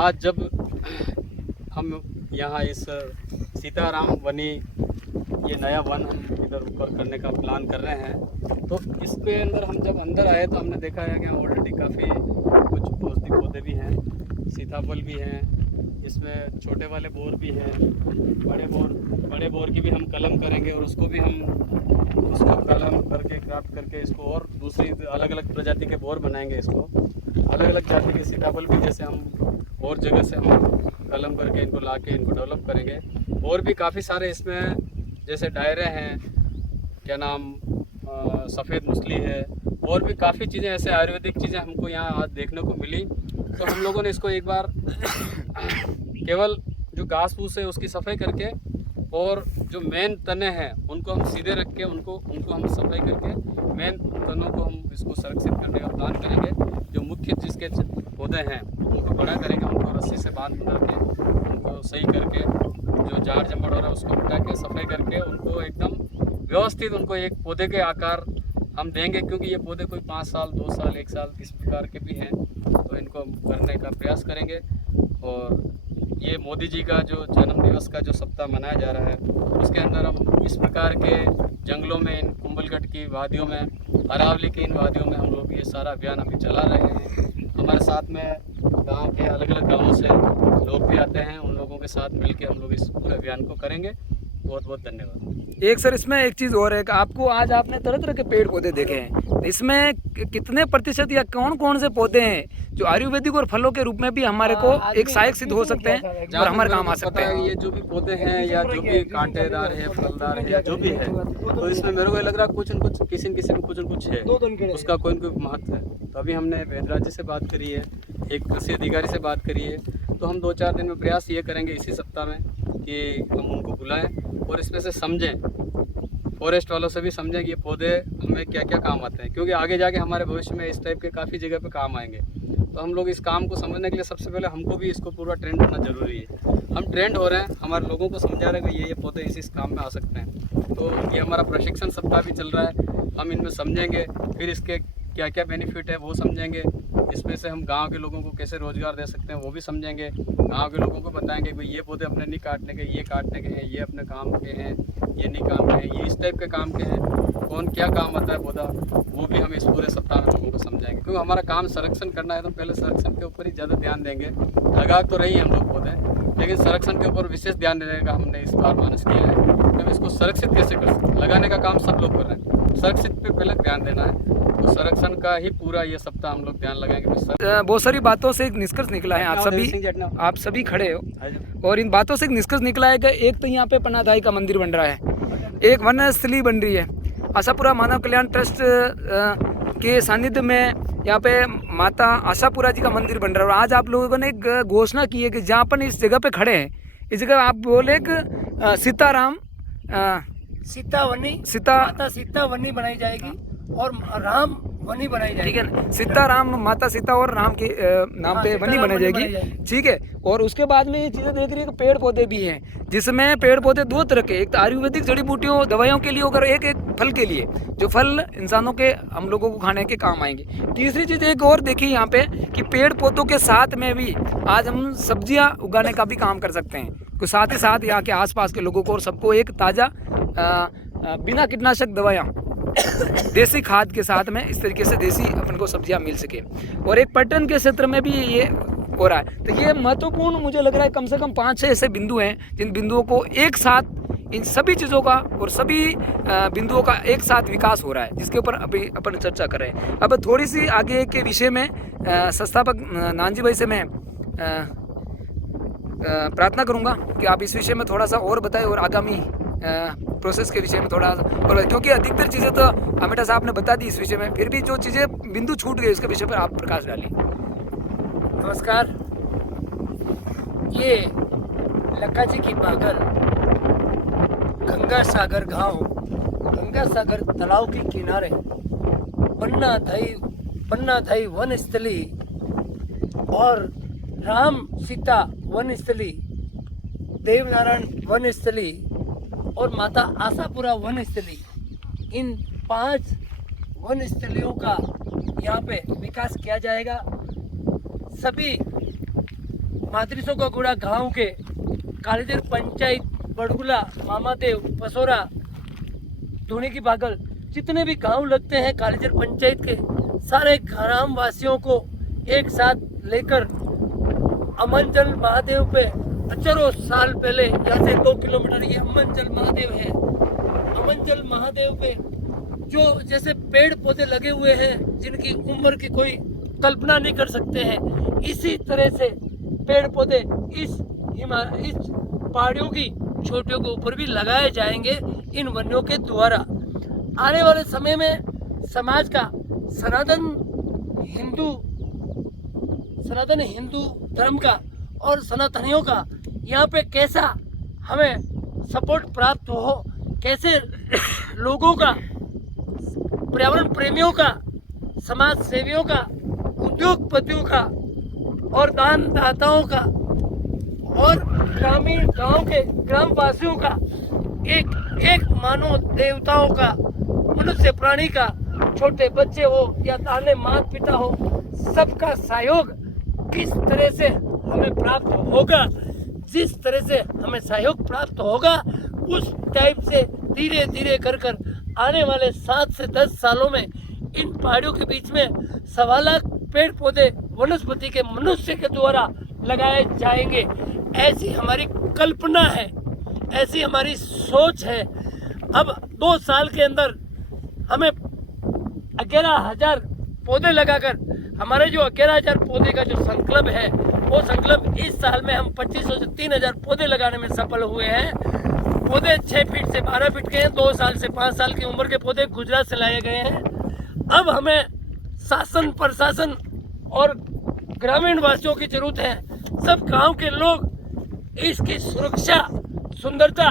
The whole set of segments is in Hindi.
आज जब हम यहाँ इस सीताराम वनी ये नया वन हम इधर ऊपर करने का प्लान कर रहे हैं, तो इसके अंदर हम जब अंदर आए तो हमने देखा है कि ऑलरेडी काफ़ी कुछ औषधि पौधे भी हैं, सीताफल भी हैं, इसमें छोटे वाले बोर भी हैं, बड़े बोर की भी हम कलम करेंगे और उसको भी हम उसको कलम करके क्राफ्ट करके इसको और दूसरी अलग अलग प्रजाति के बोर बनाएंगे। इसको अलग अलग जाति के सीताफल भी जैसे हम और जगह से हम कलम करके इनको ला के इनको डेवलप करेंगे। और भी काफ़ी सारे इसमें जैसे डायरे हैं, क्या नाम सफ़ेद मूसली है, और भी काफ़ी चीज़ें ऐसे आयुर्वेदिक चीज़ें हमको यहाँ आज देखने को मिली। तो हम लोगों ने इसको एक बार केवल जो घास फूस है उसकी सफाई करके और जो मेन तने हैं उनको हम सीधे रख के उनको हम सफाई करके मेन तनों को हम इसको संरक्षित करने का प्लान करेंगे। जो मुख्य जिसके पौधे हैं उनको बड़ा करेंगे, उनको रस्सी से बांध के उनको सही करके जो झाड़ जमड़ हो रहा है उसको हटा के सफाई करके उनको एकदम व्यवस्थित उनको एक पौधे के आकार हम देंगे। क्योंकि ये पौधे कोई 5 साल 2 साल 1 साल इस प्रकार के भी हैं, तो इनको हम करने का प्रयास करेंगे। और ये मोदी जी का जो जन्म दिवस का जो सप्ताह मनाया जा रहा है उसके अंदर हम इस प्रकार के जंगलों में, इन कुंभलगढ़ की वादियों में, अरावली की इन वादियों में हम लोग ये सारा अभियान अभी चला रहे हैं। हमारे साथ में गांव के अलग अलग गांवों से लोग भी आते हैं, उन लोगों के साथ मिलकर हम लोग इस पूरे अभियान को करेंगे। बहुत बहुत धन्यवाद। एक सर इसमें एक चीज़ और है कि आपको आज आपने तरह तरह के पेड़ पौधे देखे हैं, इसमें कितने प्रतिशत या कौन कौन से पौधे हैं जो आयुर्वेदिक और फलों के रूप में भी हमारे को एक सहायक सिद्ध हो सकते हैं और हमारे काम आ सकते हैं? ये जो भी पौधे हैं या जो भी कांटेदार है, फलदार है या जो भी है, तो इसमें मेरे को लग रहा है कुछ न कुछ किसी न कुछ है, उसका कोई न कोई महत्व है। तो अभी हमने वेदराज जी से बात करी है, एक कृषि अधिकारी से बात करी है, तो हम 2-4 दिन में प्रयास ये करेंगे इसी सप्ताह में कि हम उनको बुलाएं और इसमें से समझें, फॉरेस्ट वालों से भी समझें कि ये पौधे हमें क्या क्या काम आते हैं। क्योंकि आगे जाके हमारे भविष्य में इस टाइप के काफ़ी जगह पे काम आएंगे। तो हम लोग इस काम को समझने के लिए सबसे पहले हमको भी इसको पूरा ट्रेंड होना जरूरी है। हम ट्रेंड हो रहे हैं, हमारे लोगों को समझा रहे हैं कि ये पौधे इस काम में आ सकते हैं। तो ये हमारा प्रशिक्षण सप्ताह भी चल रहा है, हम इनमें समझेंगे, फिर इसके क्या क्या बेनिफिट है वो समझेंगे। इसमें से हम गांव के लोगों को कैसे रोज़गार दे सकते हैं वो भी समझेंगे। गांव के लोगों को बताएंगे कि ये पौधे अपने नहीं काटने के, ये काटने के हैं, ये अपने काम के हैं, ये नहीं काम के हैं, ये इस टाइप के काम के हैं, कौन क्या काम आता है पौधा, वो भी हम इस पूरे सप्ताह में लोगों को समझाएंगे। क्योंकि हमारा काम संरक्षण करना है तो पहले संरक्षण के ऊपर ही ज़्यादा ध्यान देंगे। लगा तो रही हम लोग पौधे, लेकिन संरक्षण के ऊपर विशेष ध्यान देने का हमने इस बार मानस किया है कि हम इसको संरक्षित कैसे कर सकते हैं। लगाने का काम सब लोग कर रहे हैं, संरक्षित पे पहले ध्यान देना है। तो संरक्षण का ही पूरा ये सप्ताह हम लोग ध्यान लगाएंगे। बहुत सारी बातों से एक निष्कर्ष निकला है, आप सभी खड़े हो और इन बातों से एक निष्कर्ष निकला है कि एक तो यहाँ पे पन्नाधाई का मंदिर बन रहा है, एक वन स्थली बन रही है, आशापुरा मानव कल्याण ट्रस्ट के सानिध्य में यहाँ पे माता आशापुरा जी का मंदिर बन रहा है। और आज आप लोगों ने एक घोषणा की है कि जहाँ पर इस जगह पे खड़े हैं, इस जगह आप बोले कि सीता वनी बनाई जाएगी और राम वनी बनाई जाएगी। ठीक है ना, सीताराम, माता सीता और राम के नाम पे वनी बनाई जाएगी। ठीक है। और उसके बाद में ये चीज़ें देख रही है कि पेड़ पौधे भी हैं, जिसमें पेड़ पौधे 2 तरह के, एक तो आयुर्वेदिक जड़ी बूटियों दवाइयों के लिए और एक फल के लिए, जो फल इंसानों के हम लोगों को खाने के काम आएंगे। तीसरी चीज़ एक और देखी यहाँ पे कि पेड़ पौधों के साथ में भी आज हम सब्जियाँ उगाने का भी काम कर सकते हैं। तो साथ ही साथ यहाँ के आसपास के लोगों को और सबको एक ताज़ा बिना कीटनाशक दवाइयाँ देसी खाद के साथ में इस तरीके से देसी अपन को सब्जियां मिल सके। और एक पर्यटन के क्षेत्र में भी ये हो रहा है। तो ये महत्वपूर्ण मुझे लग रहा है, कम से कम 5-6 ऐसे बिंदु हैं जिन बिंदुओं को एक साथ, इन सभी चीज़ों का और सभी बिंदुओं का एक साथ विकास हो रहा है, जिसके ऊपर अभी अपन चर्चा कर रहे हैं। अब थोड़ी सी आगे के विषय में संस्थापक नानजी भाई से मैं प्रार्थना करूँगा कि आप इस विषय में थोड़ा सा और बताएं और आगामी प्रोसेस के विषय में थोड़ा, और क्योंकि अधिकतर चीज़ें तो अमिता साहब ने बता दी इस विषय में, फिर भी जो चीज़ें बिंदु छूट गए उसके विषय पर आप प्रकाश डालिए। नमस्कार। ये लक्का जी की बागल गंगा सागर गांव, गंगा सागर तालाब के किनारे पन्नाधाई वन स्थली और राम सीता वन स्थली, देवनारायण वन स्थली और माता आशापुरा वन स्थली, इन 5 वन स्थलियों का यहाँ पे विकास किया जाएगा। सभी मातृसो का गुड़ा गांव के कालीदेर पंचायत, बड़गुला, मामादेव, पसोरा, धोनी की बागल, जितने भी गांव लगते हैं कालीदेर पंचायत के, सारे ग्राम वासियों को एक साथ लेकर अमनजल महादेव पे हजारों साल पहले, यहाँ से 2 किलोमीटर ये अमनजल महादेव है। अमनजल महादेव पे जो जैसे पेड़ पौधे लगे हुए हैं जिनकी उम्र की कोई कल्पना नहीं कर सकते हैं, इसी तरह से पेड़ पौधे इस पहाड़ियों की चोटियों के ऊपर भी लगाए जाएंगे इन वन्यों के द्वारा। आने वाले समय में समाज का सनातन हिंदू धर्म का और सनातनियों का यहाँ पे कैसा हमें सपोर्ट प्राप्त हो, कैसे लोगों का, पर्यावरण प्रेमियों का, समाज सेवियों का, उद्योगपतियों का और दानदाताओं का और ग्रामीण गांव के ग्रामवासियों का, एक मानव देवताओं का, मनुष्य प्राणी का, छोटे बच्चे हो या ताने माता पिता हो, सबका सहयोग किस तरह से हमें प्राप्त होगा, जिस तरह से हमें सहयोग प्राप्त होगा उस टाइप से धीरे धीरे कर आने वाले 7 से 10 सालों में इन पहाड़ियों के बीच में 1.25 लाख पेड़ पौधे वनस्पति के मनुष्य के द्वारा लगाए जाएंगे। ऐसी हमारी कल्पना है, ऐसी हमारी सोच है। अब 2 साल के अंदर हमें 11,000 पौधे लगाकर, हमारे जो 11,000 पौधे का जो संकल्प है, वो संकल्प इस साल में हम 2500 से 3,000 पौधे लगाने में सफल हुए हैं। पौधे 6 फीट से 12 फीट के हैं, 2 साल से 5 साल की उम्र के पौधे गुजरात से लाए गए हैं। अब हमें शासन, प्रशासन और ग्रामीण वासियों की जरूरत है। सब गांव के लोग इसकी सुरक्षा, सुंदरता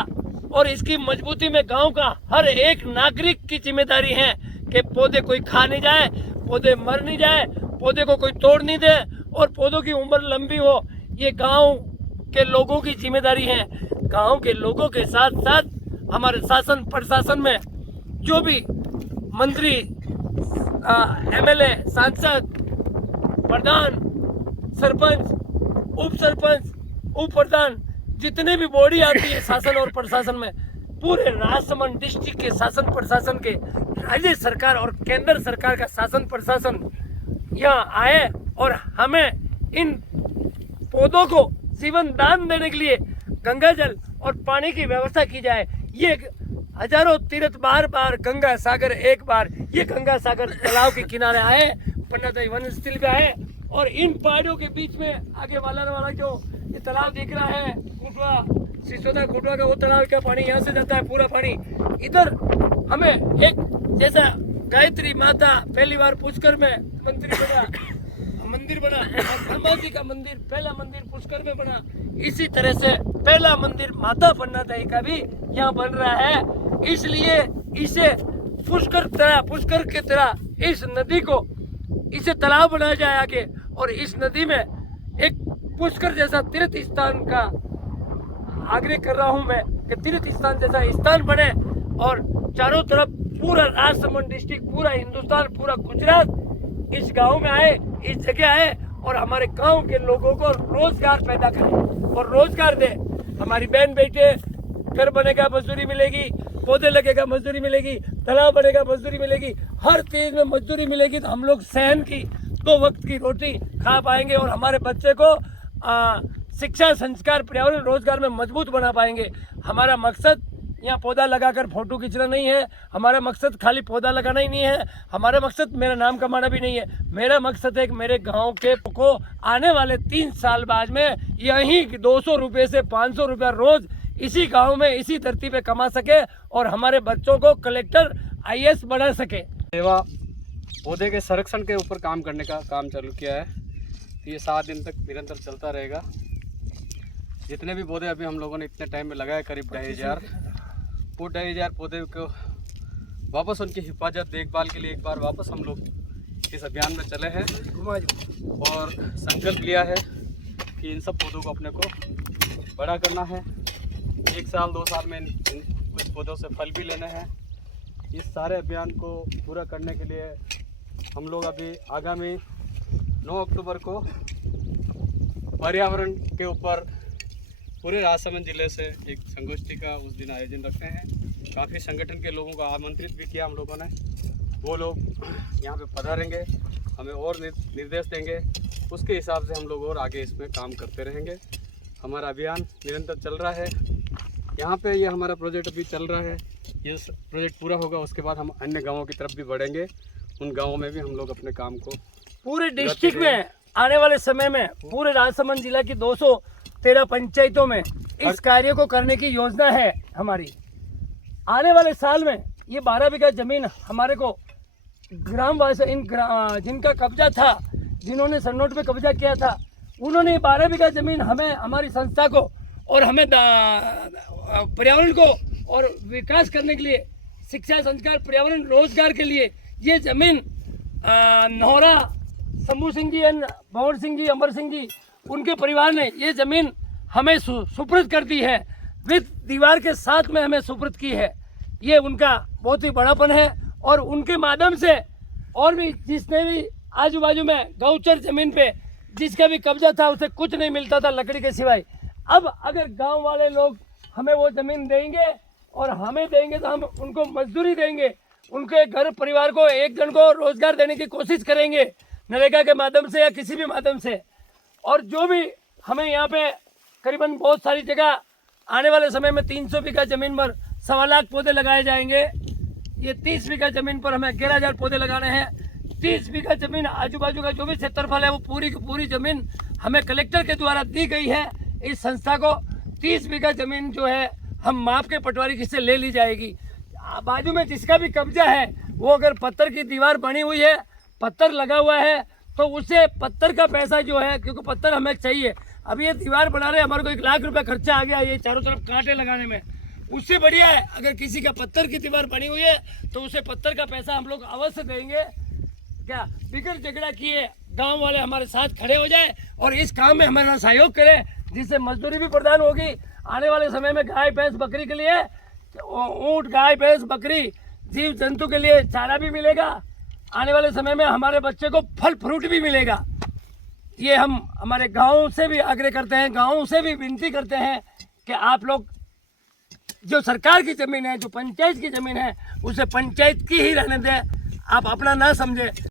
और इसकी मजबूती में गांव का हर एक नागरिक की जिम्मेदारी है कि पौधे कोई खा नहीं जाए, पौधे मर नहीं जाए, पौधे को कोई तोड़ नहीं दे और पौधों की उम्र लंबी हो। ये गांव के लोगों की जिम्मेदारी है। गांव के लोगों के साथ साथ हमारे शासन प्रशासन में जो भी मंत्री, एमएलए, सांसद, प्रधान, सरपंच, उप सरपंच, उप प्रधान, जितने भी बॉडी आती है शासन और प्रशासन में, पूरे राजसमंद डिस्ट्रिक्ट के शासन प्रशासन के, राज्य सरकार और केंद्र सरकार का शासन प्रशासन यहाँ आए और हमें इन पौधों को जीवन दान देने के लिए गंगा जल और पानी की व्यवस्था की जाए। ये हजारों तीर्थ बार गंगा सागर एक बार ये गंगा सागर तालाब के किनारे आए, पन्नादाई वन स्थल पे आए और इन पहाड़ियों के बीच में आगे वाला जो ये तालाब दिख रहा है, कुटवा, सिसोदा कुटवा का, वो तालाब का पानी यहाँ से जाता है, पूरा पानी इधर हमें एक जैसा गायत्री माता पहली बार पुष्कर में मंदिर बना और ब्रह्मा जी का मंदिर, पहला मंदिर पुष्कर में बना, इसी तरह से पहला मंदिर माता पन्नादाई का भी यहाँ बन रहा है। इसलिए इसे पुष्कर के तरह इस नदी को, इसे तालाब बनाया जाए आगे और इस नदी में एक पुष्कर जैसा तीर्थ स्थान का आग्रह कर रहा हूँ मैं कि तीर्थ स्थान जैसा स्थान बने और चारों तरफ पूरा राजसमंद डिस्ट्रिक्ट, पूरा हिंदुस्तान, पूरा गुजरात इस गांव में आए, इस जगह आए और हमारे गांव के लोगों को रोजगार पैदा करें और रोजगार दे। हमारी बहन बेटे, घर बनेगा मजदूरी मिलेगी, पौधे लगेगा मजदूरी मिलेगी, तालाब बनेगा मजदूरी मिलेगी, हर चीज में मजदूरी मिलेगी तो हम लोग सहन की 2 वक्त की रोटी खा पाएंगे और हमारे बच्चे को शिक्षा, संस्कार, पर्यावरण, रोजगार में मजबूत बना पाएंगे। हमारा मकसद यहाँ पौधा लगाकर फोटो खींचना नहीं है, हमारा मकसद खाली पौधा लगाना ही नहीं है, हमारा मकसद मेरा नाम कमाना भी नहीं है। मेरा मकसद है कि मेरे गांव के को आने वाले 3 साल बाद में यहीं 200 रुपये से 500 रुपया रोज इसी गांव में, इसी धरती पे कमा सके और हमारे बच्चों को कलेक्टर, IAS बना सके। सेवा पौधे के संरक्षण के ऊपर काम करने का काम चालू किया है। ये 7 दिन तक निरंतर चलता रहेगा। जितने भी पौधे अभी हम लोगों ने इतने टाइम में लगाए, करीब 2,500 पौधे को वापस उनकी हिफाजत, देखभाल के लिए एक बार वापस हम लोग इस अभियान में चले हैं और संकल्प लिया है कि इन सब पौधों को अपने को बड़ा करना है। 1 साल 2 साल में कुछ पौधों से फल भी लेने हैं। इस सारे अभियान को पूरा करने के लिए हम लोग अभी आगामी 9 अक्टूबर को पर्यावरण के ऊपर पूरे राजसमंद जिले से एक संगोष्ठी का उस दिन आयोजन रखते हैं। काफ़ी संगठन के लोगों को आमंत्रित भी किया हम लोगों ने। वो लोग यहाँ पे पधारेंगे, हमें और निर्देश देंगे, उसके हिसाब से हम लोग और आगे इसमें काम करते रहेंगे। हमारा अभियान निरंतर चल रहा है। यहाँ पे ये हमारा प्रोजेक्ट अभी चल रहा है। ये प्रोजेक्ट पूरा होगा उसके बाद हम अन्य गाँवों की तरफ भी बढ़ेंगे। उन गाँवों में भी हम लोग अपने काम को पूरे डिस्ट्रिक्ट में आने वाले समय में पूरे राजसमंद जिला की 213 पंचायतों में इस कार्य को करने की योजना है हमारी। आने वाले साल में ये 12 बीघा जमीन हमारे को ग्रामवासी जिनका कब्जा था, जिन्होंने सन्नोट पे कब्जा किया था, उन्होंने 12 बीघा जमीन हमें, हमारी संस्था को और हमें पर्यावरण को और विकास करने के लिए, शिक्षा, संस्कार, पर्यावरण, रोजगार के लिए ये जमीन नौरा शंभू सिंह जी, भंवर सिंह जी, अमर सिंह जी, उनके परिवार ने ये जमीन हमें सुपुर्द कर दी है। विद दीवार के साथ में हमें सुपुर्द की है। ये उनका बहुत ही बड़ापन है और उनके माध्यम से और भी जिसने भी आजू बाजू में गौचर जमीन पे जिसका भी कब्जा था उसे कुछ नहीं मिलता था लकड़ी के सिवाय। अब अगर गांव वाले लोग हमें वो ज़मीन देंगे और हमें देंगे तो हम उनको मजदूरी देंगे, उनके घर परिवार को, एक जन को रोजगार देने की कोशिश करेंगे नरेगा के माध्यम से या किसी भी माध्यम से। और जो भी हमें यहाँ पे करीबन बहुत सारी जगह आने वाले समय में 300 बीघा ज़मीन पर 1.25 लाख पौधे लगाए जाएंगे। ये 30 बीघा ज़मीन पर हमें 11,000 पौधे लगाने हैं। 30 बीघा ज़मीन आजू बाजू का जो भी क्षेत्रफल है वो पूरी की पूरी ज़मीन हमें कलेक्टर के द्वारा दी गई है। इस संस्था को 30 बीघा ज़मीन जो है हम माप के पटवारी से ले ली जाएगी। बाजू में जिसका भी कब्जा है वो अगर पत्थर की दीवार बनी हुई है, पत्थर लगा हुआ है, तो उसे पत्थर का पैसा जो है, क्योंकि पत्थर हमें चाहिए। अब ये दीवार बना रहे हमारे को 1 लाख रुपए खर्चा आ गया ये चारों तरफ कांटे लगाने में। उससे बढ़िया है अगर किसी का पत्थर की दीवार बनी हुई है तो उसे पत्थर का पैसा हम लोग अवश्य देंगे। क्या बिगड़ झगड़ा किए गांव वाले हमारे साथ खड़े हो जाए और इस काम में हमारा सहयोग करें, जिससे मजदूरी भी प्रदान होगी। आने वाले समय में गाय भैंस बकरी के लिए, ऊँट गाय भैंस बकरी जीव जंतु के लिए चारा भी मिलेगा। आने वाले समय में हमारे बच्चे को फल फ्रूट भी मिलेगा। ये हम हमारे गाँव से भी आग्रह करते हैं, गाँव से भी विनती करते हैं कि आप लोग जो सरकार की ज़मीन है, जो पंचायत की ज़मीन है, उसे पंचायत की ही रहने दें, आप अपना ना समझें।